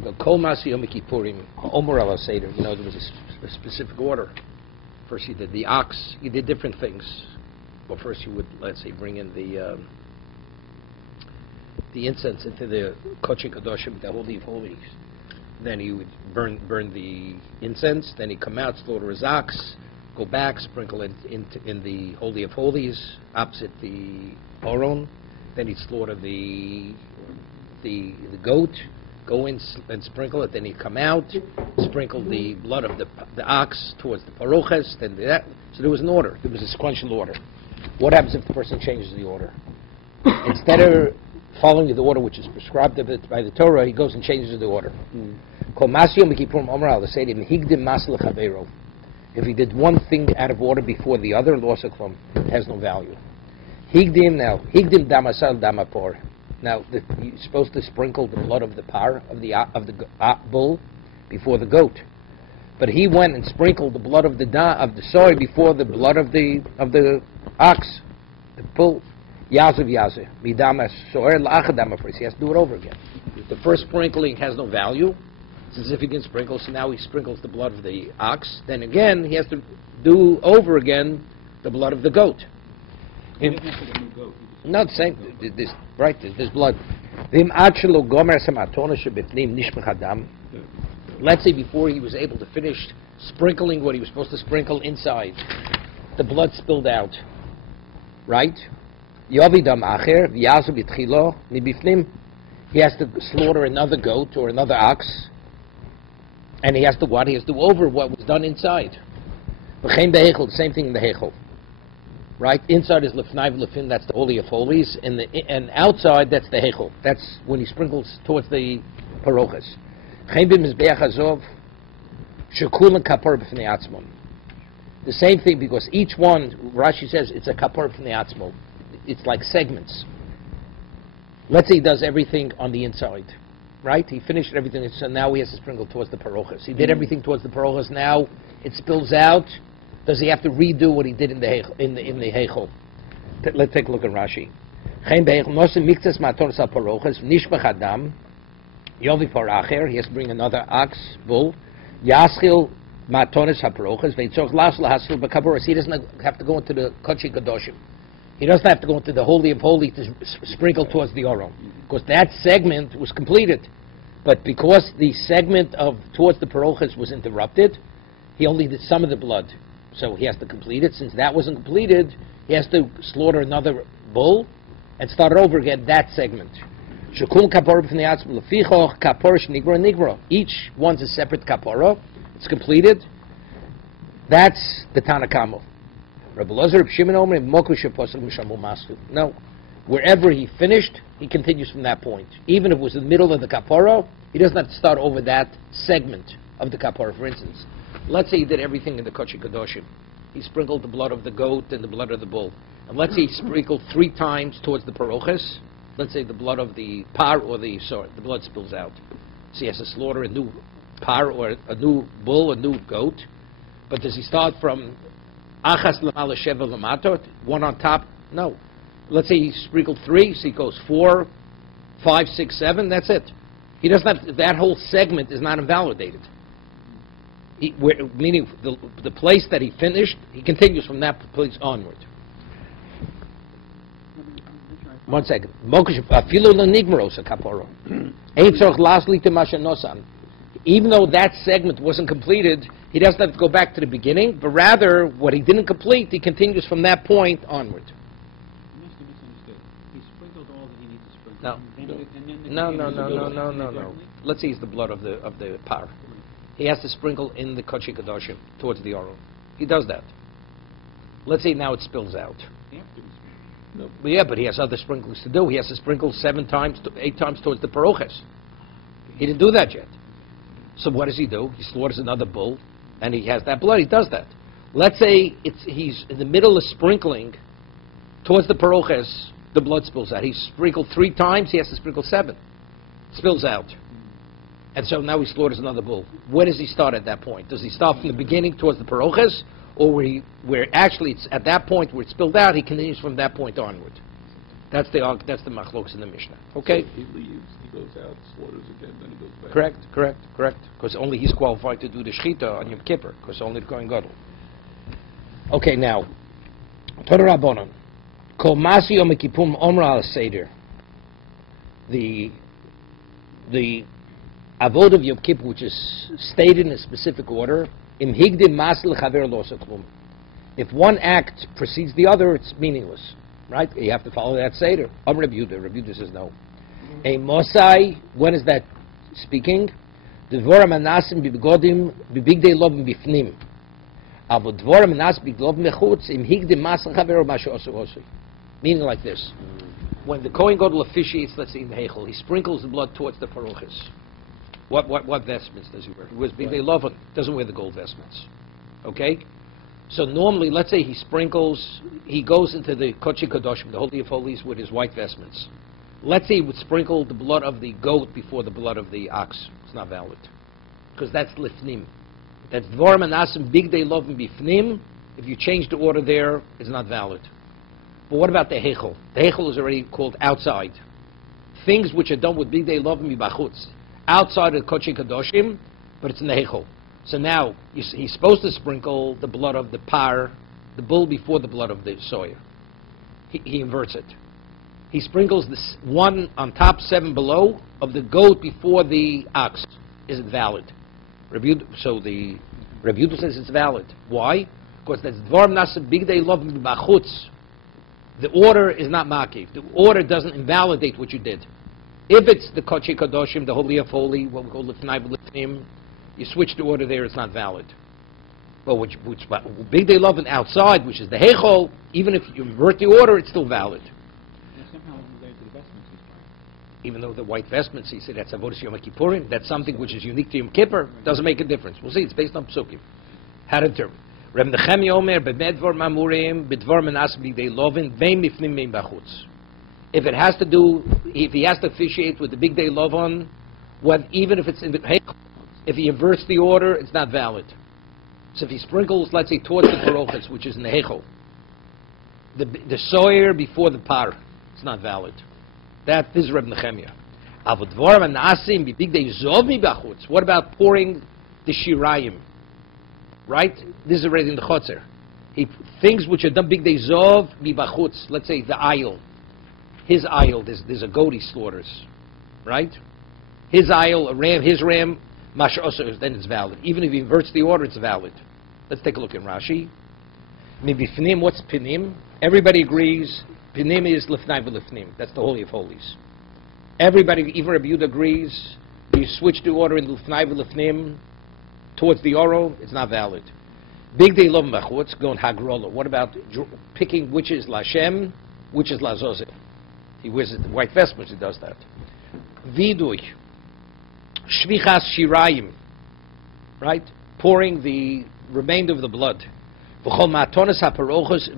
Okay, Kol Masi Yom Kippurim, Omer Al Seder. You know, there was a specific order. First, he did the ox. He did different things. Well, first you would, let's say, bring in the incense into the Kodesh Kadoshim, the Holy of Holies. Then he would burn the incense. Then he'd come out, slaughter his ox, go back, sprinkle it in the Holy of Holies, opposite the Aron. Then he'd slaughter the goat, go in and sprinkle it. Then he'd come out, sprinkle the blood of the ox towards the paroches. Then that. So there was an order. There was a sequential order. What happens if the person changes the order? Instead of following the order which is prescribed by the Torah, he goes and changes the order. If he did one thing out of order before the other, it has no value. Higdim damasal damapor. Now, you're supposed to sprinkle the blood of the par, of the bull, before the goat. But he went and sprinkled the blood of the soy before the blood of the ox, the bull. Yazav Yazav. Midamas soer la'achadama first. He has to do it over again. The first sprinkling has no value. It's as if he didn't sprinkle, so now he sprinkles the blood of the ox. Then again, he has to do over again the blood of the goat. No, the same. There's blood. Let's say before he was able to finish sprinkling what he was supposed to sprinkle inside, the blood spilled out. Right? He has to slaughter another goat or another ox, and he has to what? He has to do over what was done inside. The same thing in the hechel. Right? Inside is lefnai v'lefin, that's the Holy of Holies, and outside, that's the hechel. That's when he sprinkles towards the paroches. The same thing, because each one, Rashi says, it's a kapor b'fnei atzmo. It's like segments. Let's say he does everything on the inside, right? He finished everything, so now he has to sprinkle towards the paroches. He did everything towards the paroches. Now it spills out. Does he have to redo what he did in the hechel? Let's take a look at Rashi. He has to bring another ox, bull. Yaschil matonis haparoches. He doesn't have to go into the kodesh kadoshim. He doesn't have to go into the Holy of Holies to sprinkle towards the Aron, because that segment was completed. But because the segment towards the paroches was interrupted, he only did some of the blood. So he has to complete it. Since that wasn't completed, he has to slaughter another bull and start over again that segment. Each one's a separate kapara. It's completed. That's the Tanakamo. No. Wherever he finished, he continues from that point. Even if it was in the middle of the kapara, he doesn't have to start over that segment of the kapara. For instance, let's say he did everything in the Kodesh Kadoshim. He sprinkled the blood of the goat and the blood of the bull. And let's say he sprinkled 3 times towards the paroches. Let's say the blood of the par or the blood spills out. So he has to slaughter a new par or a new bull, a new goat. But does he start from achas l'mala sheva l'matot, one on top? No. Let's say he sprinkled 3, so he goes 4, 5, 6, 7. That's it. He doesn't have that whole segment is not invalidated. Meaning the place that he finished, he continues from that place onward. 1 second. Even though that segment wasn't completed, he doesn't have to go back to the beginning, but rather what he didn't complete, he continues from that point onward. He must have misunderstood. He sprinkled all that he needs to sprinkle. No. Let's see, it's the blood of the par. He has to sprinkle in the Kodesh Kadoshim towards the Aron. He does that. Let's say now it spills out. No, but he has other sprinklings to do. He has to sprinkle 7 times, 8 times towards the paroches. He didn't do that yet. So what does he do? He slaughters another bull, and he has that blood. He does that. Let's say he's in the middle of sprinkling towards the paroches. The blood spills out. He sprinkled 3 times. He has to sprinkle 7. Spills out. And so now he slaughters another bull. Where does he start at that point? Does he start from the beginning towards the paroches, or where actually it's at that point where it spilled out, he continues from that point onward? That's the machlokes in the Mishnah. Okay? So he leaves, he goes out, slaughters again, then he goes Correct. Because only he's qualified to do the shechita on Yom Kippur, because only the Kohen Gadol. Okay, now, Torah Rabbanon, Kol Masi Yom Kippur Omra Al Seder. The Avod of Yom Kippur, which is stated in a specific order, Im Higdim Mas L'Chaver Lo Osa Klum. If one act precedes the other, it's meaningless, right? You have to follow that Seder. Rabbi Yehuda says no. A Mosai, when is that speaking? Dvorim Anasim Bigodim Bibigdei Lobim Bifnim. Avo Dvorim Anas Biglobim Mechutz Im Higdim Mas L'Chaver Masha Osa Osa. Meaning like this. When the Kohen Gadol officiates, let's say in the Heichel, he sprinkles the blood towards the parshas. What vestments does he wear? He wears bigdei lovon, doesn't wear the gold vestments. Okay? So normally, let's say he goes into the Kodesh Kadoshim, the Holy of Holies, with his white vestments. Let's say he would sprinkle the blood of the goat before the blood of the ox. It's not valid. Because that's lifnim. That's dvorim anasim bigdei lovon bifnim. If you change the order there, it's not valid. But what about the Heichel? The Heichel is already called outside. Things which are done with bigdei lovon bibachutz. Outside of Kodesh Kadoshim, but it's in the Heichel. So now, he's supposed to sprinkle the blood of the par, the bull, before the blood of the soyer. He inverts it. He sprinkles this one on top, 7 below, of the goat before the ox. Is it valid? So the Rabbi Yehuda says it's valid. Why? Because that's Dvar Nasa Bigdei Lov Bachutz. The order is not makiv. The order doesn't invalidate what you did. If it's the Kodesh Kadoshim, the Holy of Holy, what we call Lifnai V'Lifnim, you switch the order there, it's not valid. But which Bigdei Lov outside, which is the Heichol, even if you invert the order, it's still valid. Even though the white vestments, he said that's Avodas Yom Kippurim, that's something which is unique to Yom Kippur, doesn't make a difference. We'll see, it's based on Psukim. How to interpret. Reb Nechemia Omer, B'medvar Mamurim, B'dvar Menas B'dei Lovin, Vein Mifnim Mein Bachutz. If it has to do, if he has to officiate with the Bigdei Lovon, even if it's in the Heichol, if he inverts the order, it's not valid. So if he sprinkles, let's say, towards the Parochas, which is in the Heichol, the soyer before the par, it's not valid. This is Reb Nechemia. What about pouring the shirayim? Right? This is already in the chotzer. Things which are done bigdei zov bibachutz. Let's say the aisle. His aisle, there's a goat he slaughters. Right? His aisle, a ram, his ram, masha osir, then it's valid. Even if he inverts the order, it's valid. Let's take a look in Rashi. Mibifnim, what's pinim? Everybody agrees. Pinim is lifnai v'lifnim. That's the Holy of Holies. Everybody, even Rabbi Yehuda agrees. You switch the order in lifnai v'lifnim towards the oro, it's not valid. Bigdei lov machutz, going hagrola. What about picking which is Lashem, which is Lazozeh? He wears the white vestments, he does that. Vidui, shvichas shirayim, right? Pouring the remainder of the blood. V'chol ma'atonas haparochos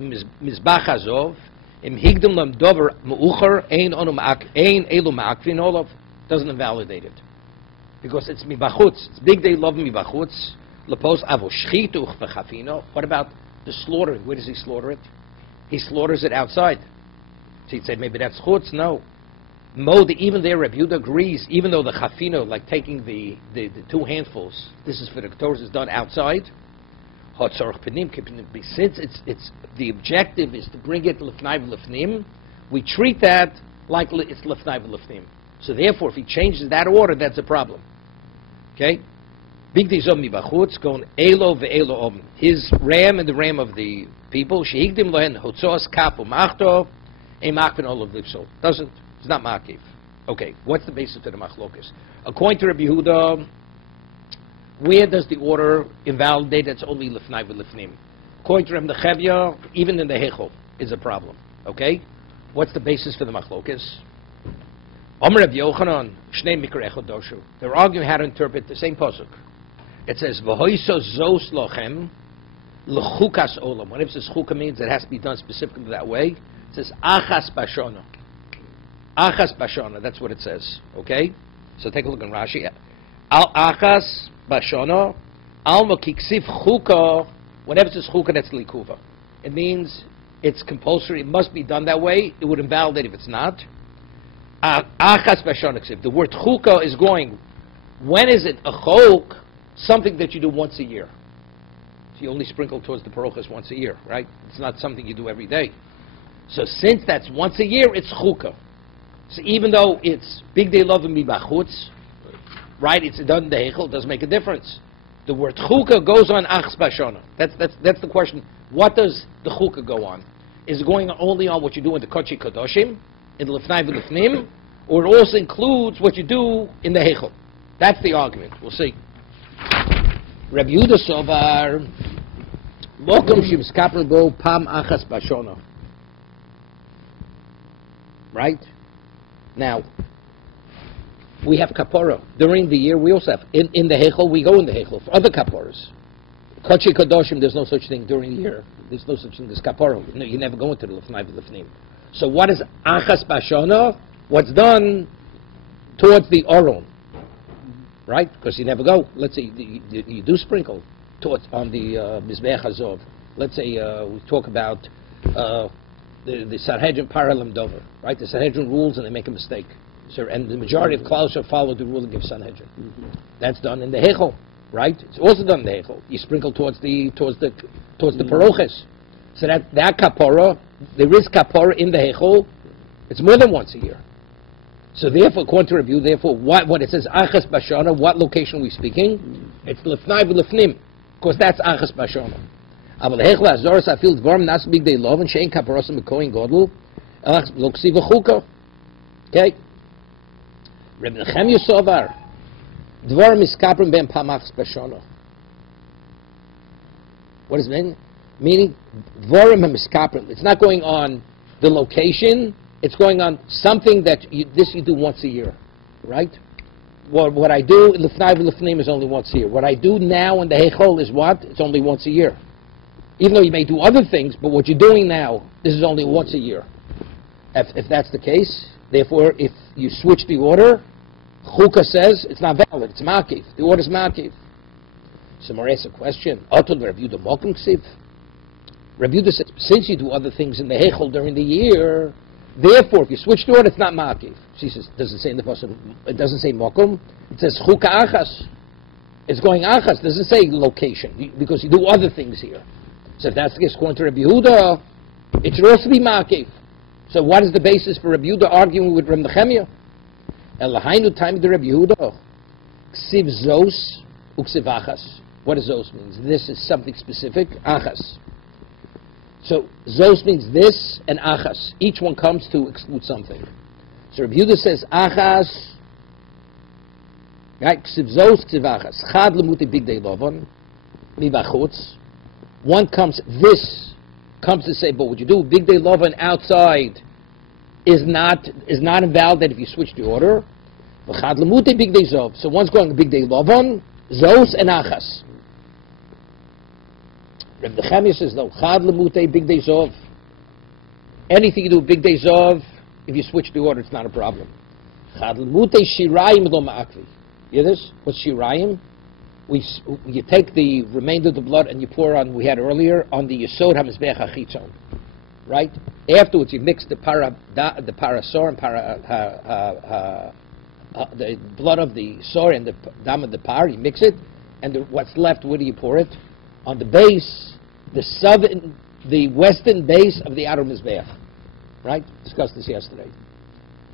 mizbach hazov, im higdum lam dover meucher ein elu ma'akvin olav, doesn't invalidate it. Because it's mibachutz, it's bigdei lov mibachutz, lepos avoshchituch v'chafino. What about the slaughtering? Where does he slaughter it? He slaughters it outside. So he'd say maybe that's chutz. No. Even there, Rabbi Yehuda agrees, even though the chafino, like taking the 2 handfuls, this is for the Torah, is done outside. Since it's the objective is to bring it lefnai v'lefnim, we treat that like it's lefnai v'lefnim. So therefore, if he changes that order, that's a problem. Okay? Bigdei zov mibachutz, going elo ve'elo om. His ram and the ram of the people, shehigdim lohen hotzos kapu machto, ein makvin olav lipsol. It's not makiv. Okay, what's the basis of the machlokas? According to Rabbi Yehuda, where does the order invalidate? It's only lifnai v'lifnim. According to Reb Nechemia, even in the Heichol is a problem. Okay? What's the basis for the machlokas? Omer Reb Yochanan, Shnei Mikra Echad Doshu. They're arguing how to interpret the same pasuk. It says, V'hoiso zos lochem l'chukas olam. Whenever it says chuka means it has to be done specifically that way. It says, achas bashona. Achas bashona, that's what it says. Okay? So take a look in Rashi. Al achas bashona, alma kiksif chuka. Whenever it says chuka, that's likuva. It means it's compulsory. It must be done that way. It would invalidate if it's not. Achas bashona ksiv. The word chuka is going When is it a chok? Something that you do once a year. So you only sprinkle towards the parshas once a year, right? It's not something you do every day. So since that's once a year, it's chukah. So even though it's big day love and mibachutz, right? It's done in the heichel, it doesn't make a difference. The word chukah goes on achs bashana. That's the question. What does the chukah go on? Is it going only on what you do in the kodesh kadoshim, in the lifnai v'lifnim, or it also includes what you do in the heichel? That's the argument. We'll see. Rabbi Yehuda Sovar, Mokum Shimskaper Bo Pam Achas Bashona. Right? Now, we have kapara. During the year, we also have, in the Heichel, we go in the Heichel for other kaparas. Kodesh Kadoshim, there's no such thing during the year. There's no such thing as kapara. No, you never go into the Lefnai V'Lefnim. So what is Achas Bashona? What's done towards the Aron. Right? Because you never go. Let's say you do sprinkle towards on the Mizbeach Hazov. Let's say we talk about the Sanhedrin Paralel Dover. Right? The Sanhedrin rules and they make a mistake. So, and the majority of Klaus shall follow the ruling of Sanhedrin. That's done in the Heichel. Right? It's also done in the Heichel. You sprinkle towards the Paroches. So that kapara, there is kapara in the Heichel. It's more than once a year. So therefore, according to review, therefore, what it says Achas Bashana, what location are we speaking? It's Lefnai V'Lefnim, because that's Achas Bashana. Aber Hechla Azoras Afil Dvarim Nas Big Day Love and Shein Kaparosim Bekoin Godel Elach Loksi V'Chuka. Okay. Reb Nechemia Sovar Dvarim Iskaprim Ben Pamachs Bashana. What does it mean? Meaning Dvarim Iskaprim. It's not going on the location. It's going on something that you do once a year, right? What I do in Lefnai V'Lefnim is only once a year. What I do now in the Heichol is what? It's only once a year. Even though you may do other things, but what you're doing now, this is only once a year. If that's the case, therefore, if you switch the order, Chukah says it's not valid. It's Makiv. The order's Makiv. So Mor asks a question. Atul Rav Yehuda Mokum Ksiv. Rav Yehuda says, since you do other things in the Heichol during the year, therefore, if you switch to it, it's not makiv. She says, doesn't say in the pasuk. It doesn't say mokum. It says chuka achas. It's going achas. It doesn't say location because you do other things here. So if that's the case, according to Rabbi Yehuda, it should also be makiv. So what is the basis for Rabbi Yehuda arguing with Rabbi Nechemia? Elahainu time to Rabbi Yehuda. Ksiv zos uksiv achas. What does zos means? This is something specific. Achas. So zos means this and achas. Each one comes to exclude something. So Rabbi Yehuda says achas. Right? Ksiv zos, ksiv achas. Chad lemuti big day lovon. Mibachutz. One comes. This comes to say, but what you do big day lovon outside is not invalidated if you switch the order. Chad lemuti big day zov. So one's going big day lovon, zos and achas. Reb Nechemia says, no, Chad Lemutei Big Day Zov. Anything you do Big Day Zov, if you switch the order, it's not a problem. Chad Lemutei Shirayim Lo Ma'akvi. You hear this? What's Shirayim? You take the remainder of the blood and you pour on, we had earlier, on the Yesod HaMizbeach HaChitzon. Right? Afterwards, you mix the parasor and the blood of the sor and the dam of the par, you mix it, and what's left, where do you pour it? On the base, the western base of the outer Mizbeach. Right? Discussed this yesterday.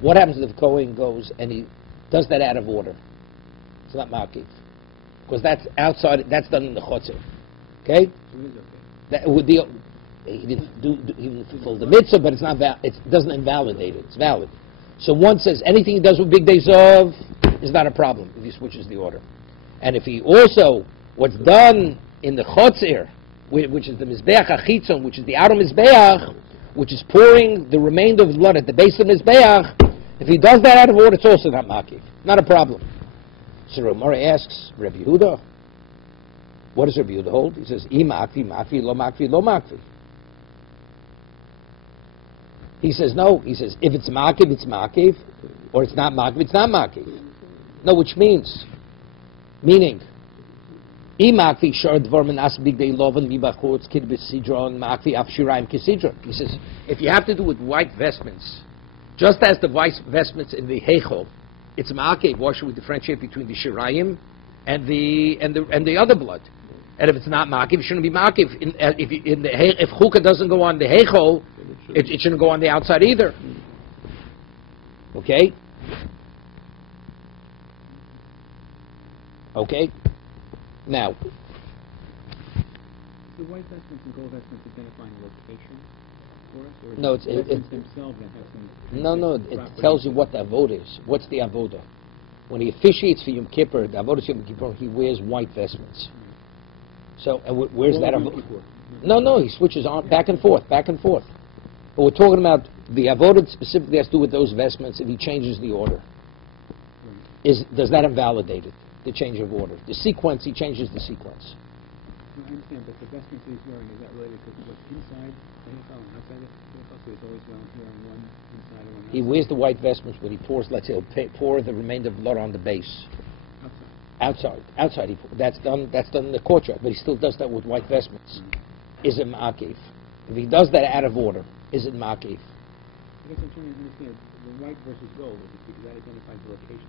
What happens if the Kohen goes and he does that out of order? It's not Makiv. Because that's outside, that's done in the Chotzer. Okay? That would be, he didn't fulfill the mitzvah, but it's not it doesn't invalidate it. It's valid. So one says anything he does with Big Day Zov is not a problem if he switches the order. And if he also, what's done in the Chotzer, which is the Mizbeach HaChitzon, which is the outer Mizbeach, which is pouring the remainder of the blood at the base of the Mizbeach, if he does that out of order, it's also not Makiv. Not a problem. So Ramara asks, Rabbi Yehuda, what does Rabbi Yehuda hold? He says, I Makvi, Makvi, Lo Makvi, Lo Makvi. He says, no. He says, if it's Makiv, it's Makiv, or it's not Makiv, it's not Makiv. No, which means, meaning, he says, if you have to do with white vestments, just as the white vestments in the Heichol it's ma'akev. Why should we differentiate between the shirayim and the other blood? And if it's not ma'akev, it shouldn't be ma'akev. If chukah doesnn go on the heichol, it shouldn't go on the outside either. Okay? Okay? Now, the white vestments and gold vestments identifying location for us, or no, it's themselves that have some... No, it tells you what the avod is. What's the avodah? When he officiates for Yom Kippur, the avodah Yom Kippur, he wears white vestments. So, and where's that avodah? No, he switches on back and forth. But we're talking about the avodah specifically has to do with those vestments. If he changes the order, does that invalidate it? The change of order, the sequence, he changes the sequence. No, I understand, but the vestments he's wearing, is that related to what's inside the heichal and outside the heichal? So he's always wearing one inside and one outside? He wears the white vestments when he pours, let's say, he'll pour the remainder of blood on the base. Outside. That's done in the courtyard, but he still does that with white vestments. Is it ma'akev? If he does that out of order, is it ma'akev? I guess I'm trying to understand the white versus gold, because that identifies the location.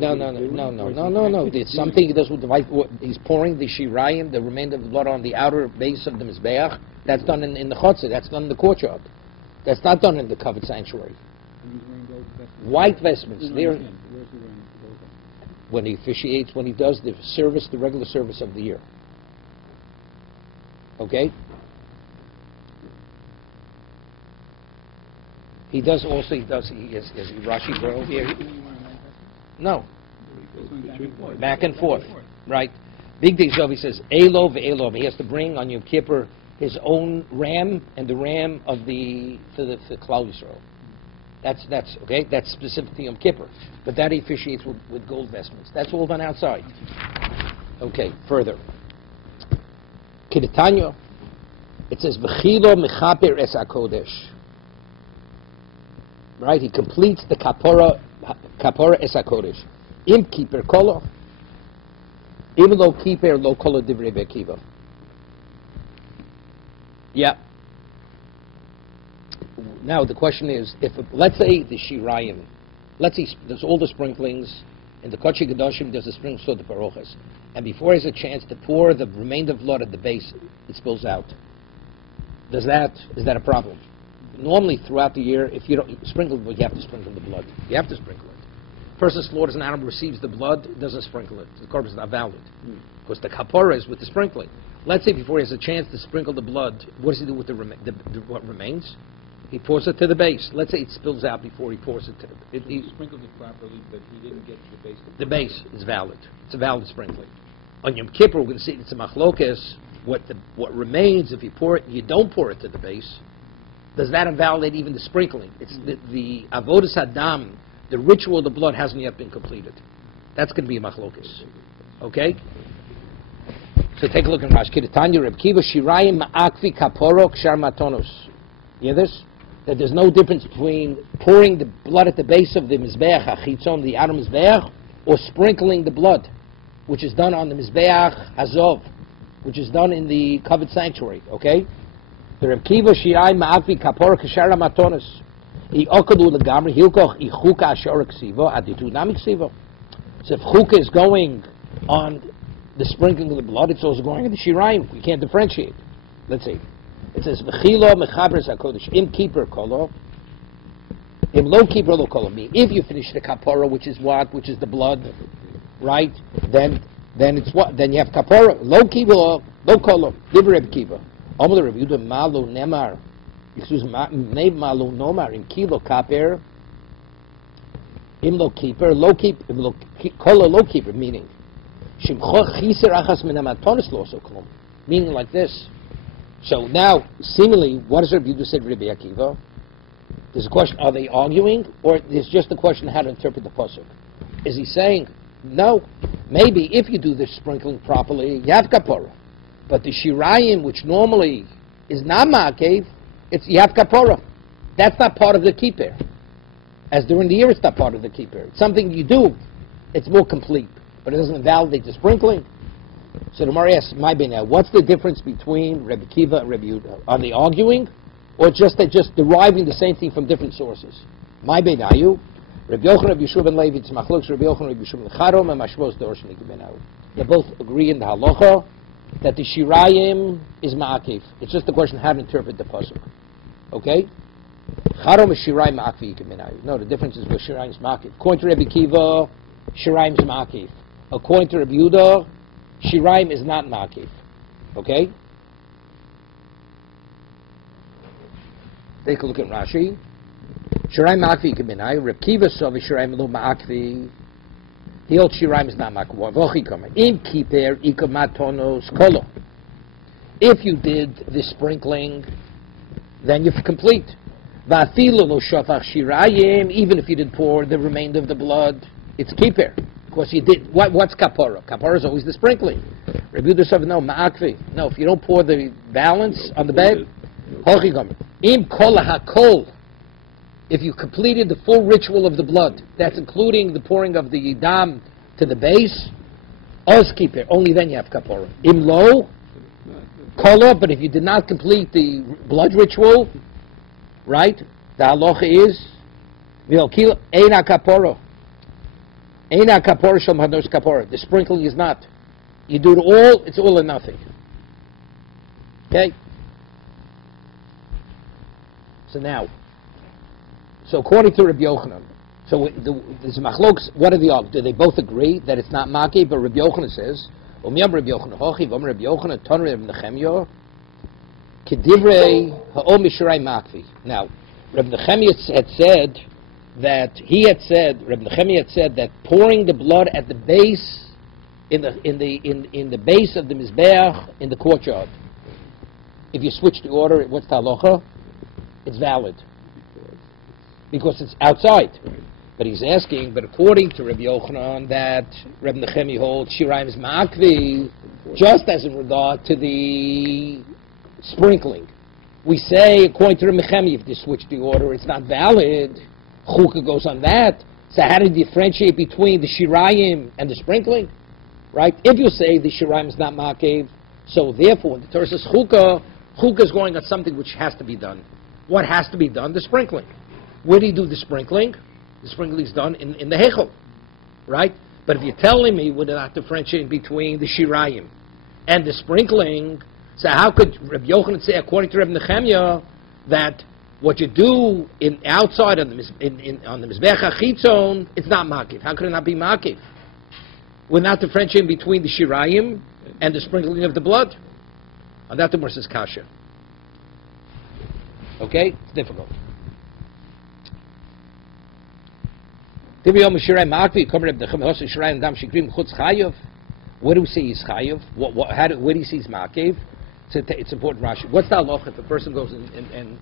No. It's something he does with the white. He's pouring the shirayim, the remainder of the blood, on the outer base of the mizbeach. That's done in the chutzah. That's done in the courtyard. That's not done in the covered sanctuary. And he's wearing gold vestments. White vestments. Where's he wearing gold vestments? When he officiates, when he does the service, the regular service of the year. Okay? He has Rashi brought over here. No. Back and forth. Right. Big Dezov, he says, Elov ve'elov. He has to bring on Yom Kippur his own ram and the ram of the Klal Yisrael. That's okay. That's specific to Yom Kippur. But that he officiates with gold vestments. That's all done outside. Okay, further. Kidetanya, it says, V'chilo mechaper es HaKodesh. Right, he completes the kapora es hakodesh. Im kiper kolo, im lo kiper lo kolo divrei bekiva. Yeah. Now the question is, if let's say the shirayim, let's say there's all the sprinklings in the kodesh kedoshim, there's a sprinkling of the parochas, and before he has a chance to pour the remainder of blood at the base, it spills out. Is that a problem? Normally, throughout the year, if you don't sprinkle the blood, you have to sprinkle the blood. You have to sprinkle it. Person slaughters an animal, receives the blood, doesn't sprinkle it. The corpus is not valid. Because the kapora is with the sprinkling. Let's say before he has a chance to sprinkle the blood, what does he do with what remains? He pours it to the base. Let's say it spills out before he pours it to the... He sprinkled it properly, but he didn't get to the base. The base is valid. It's a valid sprinkling. On Yom Kippur, we're going to see it's a machlokes. What remains, if you pour it, you don't pour it to the base, does that invalidate even the sprinkling? It's the avodas hadam, the ritual of the blood hasn't yet been completed. That's going to be a machlokes. Okay? So take a look in Rashi. Kidetanya Reb Kiva Shirayim Ma'akvi Kaporo Kshar Matonos. You hear this? That there's no difference between pouring the blood at the base of the Mizbeach HaChitzon, the outer Mizbeach, or sprinkling the blood, which is done on the Mizbeach Hazov, which is done in the covered sanctuary. Okay? The Reb Kiva Shirayim Ma'akvi Kaporo Kshar Matonos. I okadu legamri hilkoch I chuka ashor ksivo aditu nami ksivo. So if chuka is going on the sprinkling of the blood, it's also going on the shirayim. We can't differentiate. Let's see. It says v'chilo mechaber hakodesh im keeper kolo im lo keeper lo kolo. If you finish the kapora, which is what? Which is the blood, right? Then it's what? Then you have kapora lo keeper lo kolo. Give Reb Kiva. Amar Reb Yudah malo nemar. Excuse me, maybe malo nomar in kilo kaper im lo keeper lo keep kolo lo keeper, meaning shimcho chiser achas min hamatonis lo so klum, meaning like this. So now, seemingly, what does Rabbi Yudah say to Rabbi Akiva? There's a question: are they arguing, or is just a question how to interpret the pasuk? Is he saying no? Maybe if you do the sprinkling properly, you have kapora, but the shirayim, which normally is not ma'akev, you have kapora. That's not part of the kippur. As during the year, it's not part of the kippur. It's something you do. It's more complete, but it doesn't invalidate the sprinkling. So the Gemara asks, "My bina, what's the difference between Rabbi Kiva and Rabbi Yudah? Are they arguing, or just they're just deriving the same thing from different sources?" My bina, you Rabbi Yochanan, Rabbi Yeshua ben Levi, it's machlokes Rabbi Yochanan, Rabbi Yeshua ben Charom, and Mashmos Dorshnik ben Au. They both agree in the halacha that the shirayim is ma'akiv. It's just a question how to interpret the pasuk. Okay? Charom is shirayim ma'akiv ben Au. No, the difference is where shirayim is ma'akiv. According to Rabbi Kiva, shirayim is ma'akiv. According to Rabbi Yehuda, shirayim is not ma'akiv. Okay? Take a look at Rashi. Shirayim ma'akvi k'minai. Reb Kiva saw shirayim lo ma'akvi. He holds shirayim is not ma'akvi. V'ochi kamer. Im kiper ikamatonos kolo. If you did the sprinkling, then you're complete. Va'afilu lo shofach shirayim. Even if you did pour the remainder of the blood, it's kiper. Because you did. What's kapara? Kapara is always the sprinkling. Reb Yehuda said no ma'akvi. No, if you don't pour the balance on the bed, hochi kamer. Im kol hakol. If you completed the full ritual of the blood, that's including the pouring of the dam to the base, oz kiper, only then you have kapara. Im lo, kola, but if you did not complete the blood ritual, right, the halacha is, eina kapara. Eina kapara shel mahanos kapara. The sprinkling is not. You do it all, it's all or nothing. Okay? So now, so according to Rabbi Yochanan, so there's machlokes. What are the odds? Do they both agree that it's not maki? But Rabbi Yochanan says, "Omiyam Rabbi Yochanan hochi, v'om Rabbi Yochanan ton Rabbi Nechemya, kedivrei ha'om mishrei makvi." Now, Rabbi Nechemya had said that Rabbi Nechemya had said that pouring the blood at the base, in the base of the mizbeach in the courtyard. If you switch the order, what's the halacha? It's valid. Because it's outside. But he's asking, but according to Rabbi Yochanan, that Rabbi Nechemya holds shirayim is ma'akvi, just as in regard to the sprinkling. We say, according to Rabbi Nechemya, if you switch the order, it's not valid. Chukah goes on that. So how do you differentiate between the shirayim and the sprinkling? Right? If you say the shirayim is not ma'akiv, so therefore, when the Torah says chukah is going on something which has to be done. What has to be done? The sprinkling. Where do you do the sprinkling? The sprinkling is done in the hechel, right? But if you're telling me we're not differentiating between the shirayim and the sprinkling, so how could Rabbi Yochanan say, according to Rabbi Nechemya, that what you do outside on the mizbech hachitzon, it's not makiv? How could it not be makiv? We're not differentiating between the shirayim and the sprinkling of the blood. On that the Gemara says kasha. Okay, it's difficult. Where do we say he's chayav? Where do you see he's makiv? It's important, Rashi. What's the halacha if a person goes and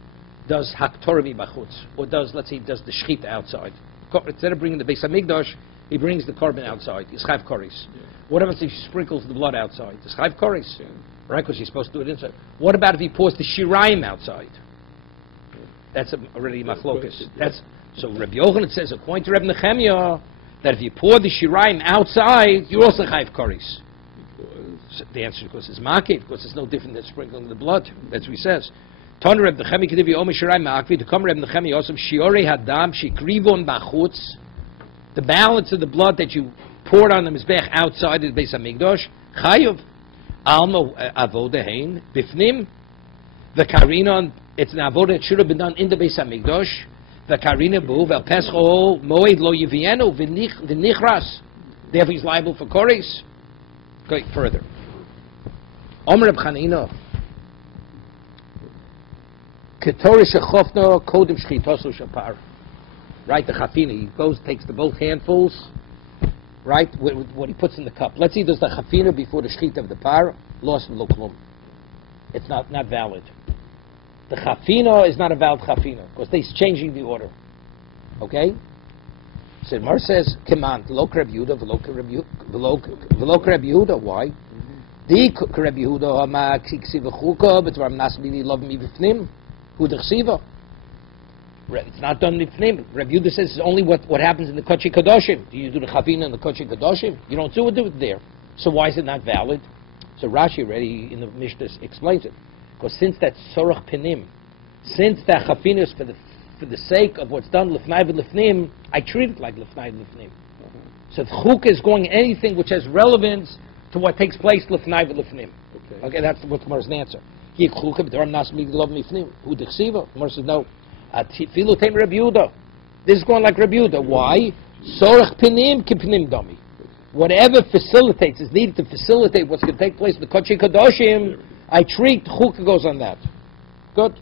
does haktorah b'chutz, or does the shechita outside? Instead of bringing the Beis Hamikdash, he brings the korban outside. He's chayav koris. What about if he sprinkles the blood outside? He's chayav koris, right? Because he's supposed to do it inside. What about if he pours the shirayim outside? That's already machlokas. So Rabbi Yochanan says, according to Rabbi Nechemya, that if you pour the shirayim outside, you're also chayav koris. So the answer, of course, is makiv, because it's no different than sprinkling the blood. That's what he says. Ton Rabbi Nechemya kedivi omer shirayim ma'akvi. To come Rabbi Nechemya also shiorei hadam shikrivon b'chutz. The balance of the blood that you poured on the mizbech outside of the Beis Hamikdash, chayav. Alma avoda hein bifnim. The karinon, it's an avoda that should have been done in the Beis Hamikdash. The karina bu vel pescho moed lo yivienu v'nichras. Therefore, he's liable for koris. Okay, further. Omer Reb Chanina. Ketori shechofno kodim shchitosu shapar. Right, the chafina, he goes, takes the both handfuls, right, what he puts in the cup. Let's see, does the chafina before the shchita of the par, lost lo klum. It's not valid. The chafina is not a valid chafina, because they're changing the order. Okay? So Mar says, command, lo kreb Yehuda, v'lo kreb Yehuda. Why? Di kreb Yehuda, hama kiksi v'chuka, b'tvar mnasbini lov mi v'fnim, hu d'chsiva. It's not done v'fnim. Reb Yehuda says it's only what happens in the Kodesh Kadoshim. Do you do the chafina in the Kodesh Kadoshim? You don't do it there. So why is it not valid? So Rashi already in the Mishnah explains it. Because since that's sorach pinim, since that chafina is for the for the sake of what's done lifnai v'lifnim, I treat it like lifnai v'lifnim. So if chuk is going anything which has relevance to what takes place lifnai v'lifnim. Okay, that's what's Mar's answer. This is going like Rabbi Yehuda. Why? Whatever facilitates, is needed to facilitate what's going to take place in the Kodesh Kadoshim, I treat chukah goes on that. Good.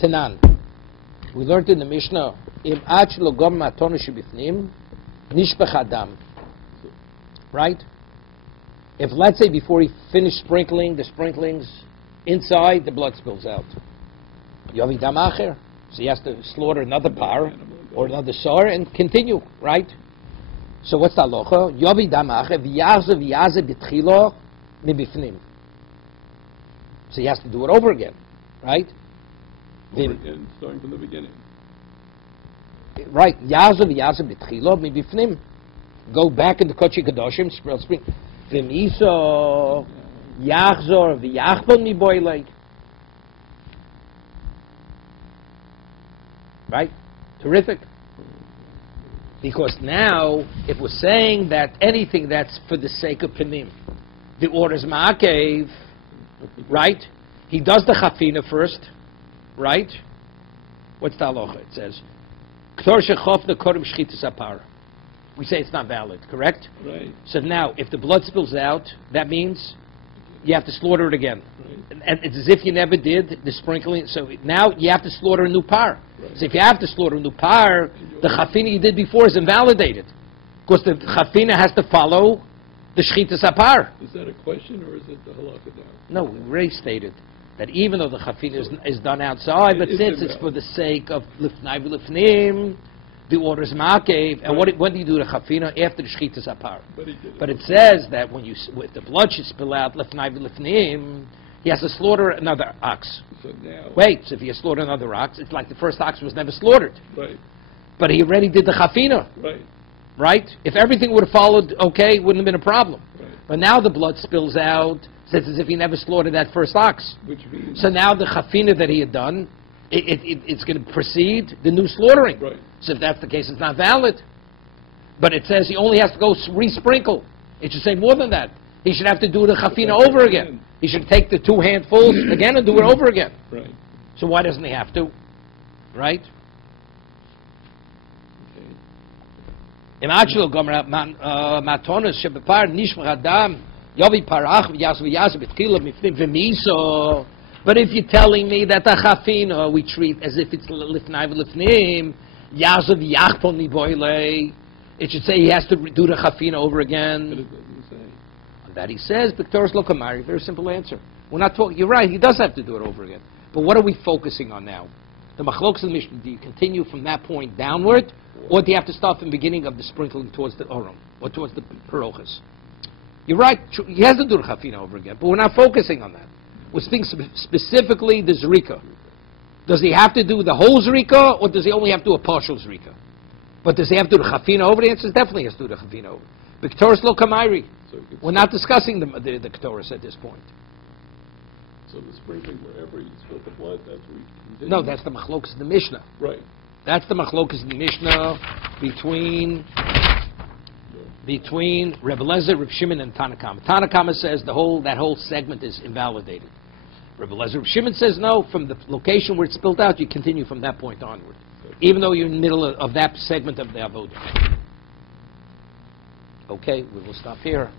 Tanan. We learned in the Mishnah, Im ach lo gom matonu shebifnim, nishbech adam. Right? If, let's say, before he finished sprinkling, the sprinklings inside, the blood spills out. Yovi dam acher. So he has to slaughter another par or another sar and continue, right? So what's the halacha? Yovi dam acher v'yaze b'tchilo mibifnim. So he has to do it over again, right? Over again, starting from the beginning. Right. Yaze b'tchilo mibifnim. Go back in the Kodesh Kadoshim, spring. V'miso yachzor v'yachpon miboilei. Right? Terrific. Because now, if we're saying that anything that's for the sake of panim, the order's ma'akev, right? He does the chafina first, right? What's the halacha? It says, K'tor shechofna korim shchitas apara. We say it's not valid, correct? Right. So now, if the blood spills out, that means you have to slaughter it again. Right. And it's as if you never did the sprinkling. So now you have to slaughter a new par. Right. So if you have to slaughter a new par, the chafina you did before is invalidated. Because the chafina has to follow the shchitas apar. Is that a question or is it the halakha now? No, we already stated that even though the chafina is done outside, but since it's for the sake of lifnai v'lifnim, the order is ma'akev, and when do you do the chafina? After the shchitas apar. But it says that if the blood should spill out lifnai v'lifnim, he has to slaughter another ox. So now, So if he has slaughtered another ox, it's like the first ox was never slaughtered. right, But he already did the chafina, right, right? If everything would have followed okay, it wouldn't have been a problem. right. But now the blood spills out, so it's as if he never slaughtered that first ox. Which means, So now the chafina that he had done, it's going to precede the new slaughtering. right, So if that's the case, it's not valid. But it says he only has to go re-sprinkle. It should say more than that. He should have to do the chafina over again. He should take the 2 handfuls again and do it over again. right. So why doesn't he have to? Right? Okay. But if you're telling me that the chafina we treat as if it's lifnai v'lifnim, yazav yachpon miboilei, it should say he has to do the chafina over But again. it doesn't say. That he says, Victor's lokamari, very simple answer. We're not talking, you're right, he does have to do it over again. But what are we focusing on now? The machlokas of the Mishnah, do you continue from that point downward, or do you have to start from the beginning of the sprinkling towards the orum, or towards the parochas? You're right, he has to do the chafina over again, but we're not focusing on that. We're speaking specifically the zrika. Does he have to do the whole zrika, or does he only have to do a partial zrika? But does he have to do the chafina over? The answer is definitely he has to do the chafina over. The Ketores lo kamairi. So We're not discussing the Ketores at this point. So the sprinkling wherever you spill the blood, that's where you continue. No, that's the machlokas of the Mishnah. Right. That's the machlokas of the Mishnah between Rebbe Lezer, Reb Shimon, and Tanakama. Tanakama says that whole segment is invalidated. Rebbe Lezer, Reb Shimon says no. From the location where it's spilled out, you continue from that point onward, even though you're in the middle of that segment of the avodah. Okay, we will stop here.